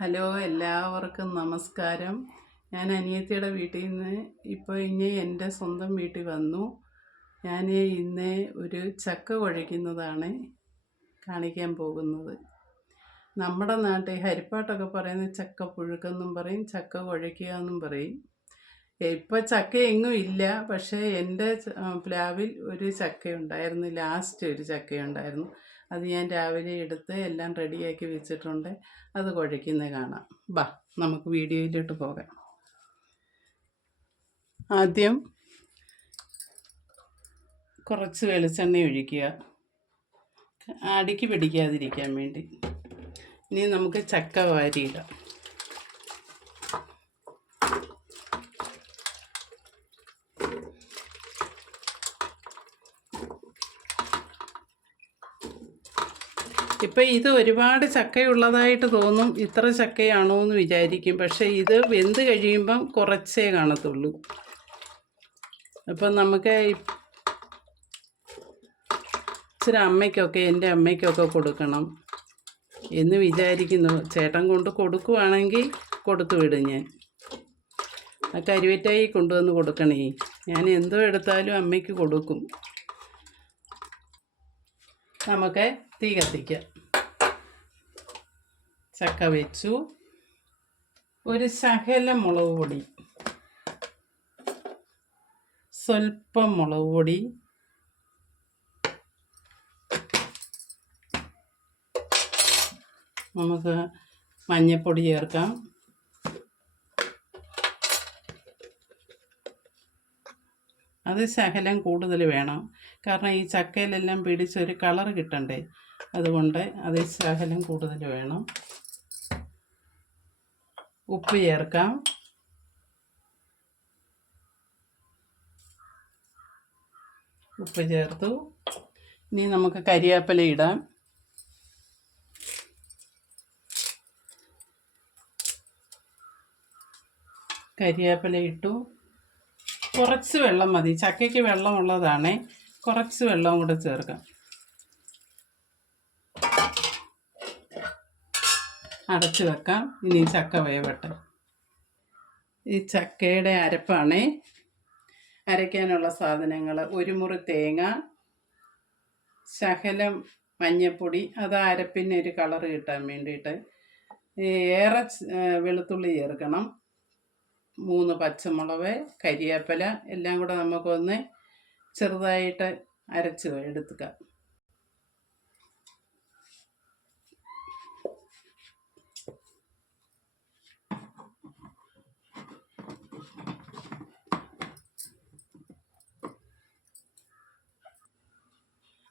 Hello, എല്ലാവർക്കും നമസ്കാരം. ഞാൻ അനിയത്തിയുടെ വീട്ടിൽ നിന്ന് ഇനി എൻ്റെ സ്വന്തം വീട്ടിൽ വന്നു. ഞാൻ ഇന്ന് ഒരു ചക്ക കുഴയ്ക്കുന്നതാണ് കാണിക്കാൻ പോകുന്നത്. നമ്മുടെ നാട്ടിൽ ഹരിപ്പാട്ടൊക്കെ പറയുന്നത് ചക്ക പുഴുക്കെന്നും പറയും, ചക്ക കുഴയ്ക്കുക എന്നും പറയും. ഇപ്പം ചക്ക എങ്ങും ഇല്ല, പക്ഷേ എൻ്റെ പ്ലാവിൽ ഒരു ചക്കയുണ്ടായിരുന്നു. ലാസ്റ്റ് ഒരു ചക്കയുണ്ടായിരുന്നു. അത് ഞാൻ രാവിലെ എടുത്ത് എല്ലാം റെഡിയാക്കി വെച്ചിട്ടുണ്ട്. അത് കുഴയ്ക്കുന്നത് കാണാം. നമുക്ക് വീഡിയോയിലോട്ട് പോകാം. ആദ്യം കുറച്ച് വെളിച്ചെണ്ണ ഒഴിക്കുക, അടിക്ക് പിടിക്കാതിരിക്കാൻ വേണ്ടി. ഇനി നമുക്ക് ചക്ക വാരിയിടാം. ഇപ്പം ഇത് ഒരുപാട് ചക്കയുള്ളതായിട്ട് തോന്നും, ഇത്ര ചക്കയാണോ എന്ന് വിചാരിക്കും. പക്ഷേ ഇത് വെന്ത് കഴിയുമ്പം കുറച്ചേ കാണത്തുള്ളൂ. അപ്പം നമുക്ക് ഇച്ചിരി അമ്മയ്ക്കൊക്കെ, എൻ്റെ അമ്മയ്ക്കൊക്കെ കൊടുക്കണം എന്ന് വിചാരിക്കുന്നു. ചേട്ടൻ കൊണ്ട് കൊടുക്കുവാണെങ്കിൽ കൊടുത്തു വിടും. ഞാൻ ആ കരുവറ്റായി കൊണ്ടുവന്ന് കൊടുക്കണേ. ഞാൻ എന്തോ എടുത്താലും അമ്മയ്ക്ക് കൊടുക്കും. നമുക്ക് തീ കത്തിക്കാം. ചക്ക വെച്ചു. ഒരു ശകലം മുളക് പൊടി, സ്വല്പം മുളക് പൊടി, നമുക്ക് മഞ്ഞൾപ്പൊടി ചേർക്കാം. അത് ശകലം കൂടുതൽ വേണം, കാരണം ഈ ചക്കയിലെല്ലാം പിടിച്ചൊരു കളർ കിട്ടണ്ടേ. അതുകൊണ്ട് അത് ശകലം കൂടുതൽ വേണം. ഉപ്പ് ചേർക്കാം. ഉപ്പ് ചേർത്തു. ഇനി നമുക്ക് കരിവേപ്പില ഇടാം. കരിവേപ്പില ഇട്ടു. കുറച്ച് വെള്ളം മതി, ചക്കയ്ക്ക് വെള്ളമുള്ളതാണ്. കുറച്ച് വെള്ളം കൂടെ ചേർക്കാം. അടച്ചു വെക്കാം. ഇനി ചക്ക വേവട്ടെ. ഈ ചക്കയുടെ അരപ്പാണ്. അരയ്ക്കാനുള്ള സാധനങ്ങൾ: ഒരു മുറി തേങ്ങ, ശകലം മഞ്ഞൾപ്പൊടി, അത് അരപ്പിന് ഒരു കളർ കിട്ടാൻ വേണ്ടിയിട്ട്. ഏറെ വെളുത്തുള്ളി ചേർക്കണം, 3 പച്ചമുളക്, കരിവേപ്പില, എല്ലാം കൂടെ നമുക്കൊന്ന് ചെറുതായിട്ട് അരച്ച് എടുക്കുക.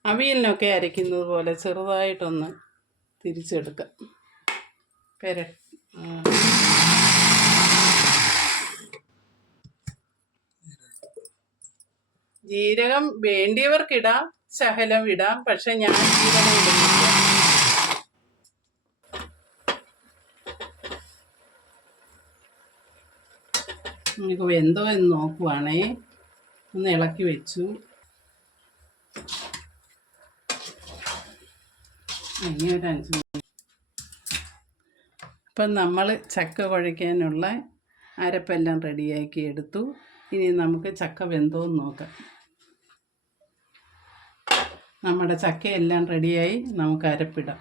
അവിയലിനൊക്കെ അരയ്ക്കുന്നത് പോലെ ചെറുതായിട്ടൊന്ന് തിരിച്ചെടുക്കാം. ജീരകം വേണ്ടിയവർക്കിടാം, ശകലം ഇടാം. പക്ഷെ ഞാൻ ജീരകം ഇടുന്നില്ല. നമുക്ക് വെന്തോ എന്ന് നോക്കുവാണേ. ഒന്ന് ഇളക്കി വെച്ചു. ഇനി ഒരു 5 മിനിറ്റ്. അപ്പം നമ്മൾ ചക്ക കുഴയ്ക്കാനുള്ള അരപ്പെല്ലാം റെഡിയാക്കി എടുത്തു. ഇനി നമുക്ക് ചക്ക വെന്തോ എന്ന് നോക്കാം. നമ്മുടെ ചക്കയെല്ലാം റെഡിയായി. നമുക്ക് അരപ്പിടാം.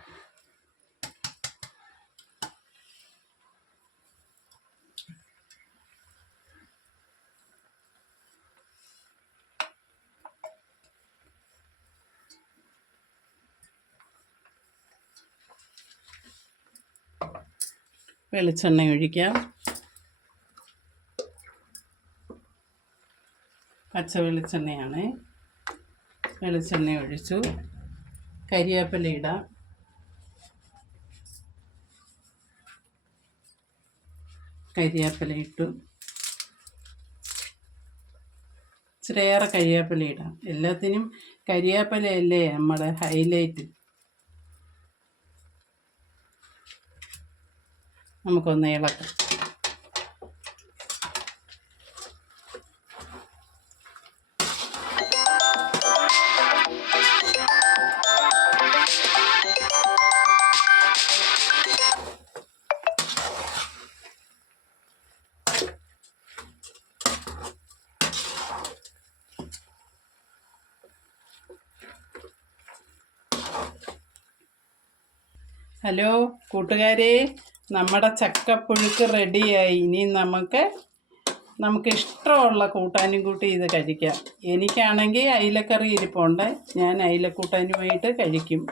വെളിച്ചെണ്ണ ഒഴിക്കാം. പച്ച വെളിച്ചെണ്ണയാണ്. വെളിച്ചെണ്ണ ഒഴിച്ചു. കരിവേപ്പില ഇടാം. കരിവേപ്പില ഇട്ടു. ഇച്ചിരിയേറെ കരിവേപ്പില ഇടാം. എല്ലാത്തിനും കരിവേപ്പിലയല്ലേ നമ്മുടെ ഹൈലൈറ്റ്. നമുക്കൊന്ന് ഇളക്കാം. ഹലോ കൂട്ടുകാരെ, നമ്മുടെ ചക്കപ്പുഴുക്ക് റെഡിയായി. ഇനി നമുക്ക് ഇഷ്ടമുള്ള കൂട്ടാനും കൂട്ടി ഇത് കഴിക്കാം. എനിക്കാണെങ്കിൽ അയിലക്കറി ഇരിപ്പുണ്ട്, ഞാൻ അയിലക്കൂട്ടാനുമായിട്ട് കഴിക്കും.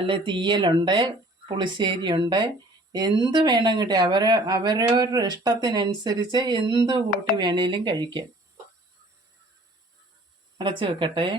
അല്ലെ തീയലുണ്ട്, പുളിശ്ശേരിയുണ്ട്, എന്ത് വേണം കിട്ടി അവരവരുടെ ഇഷ്ടത്തിനനുസരിച്ച് എന്ത് കൂട്ടി വേണേലും കഴിക്കാം. അടച്ചു വെക്കട്ടെ.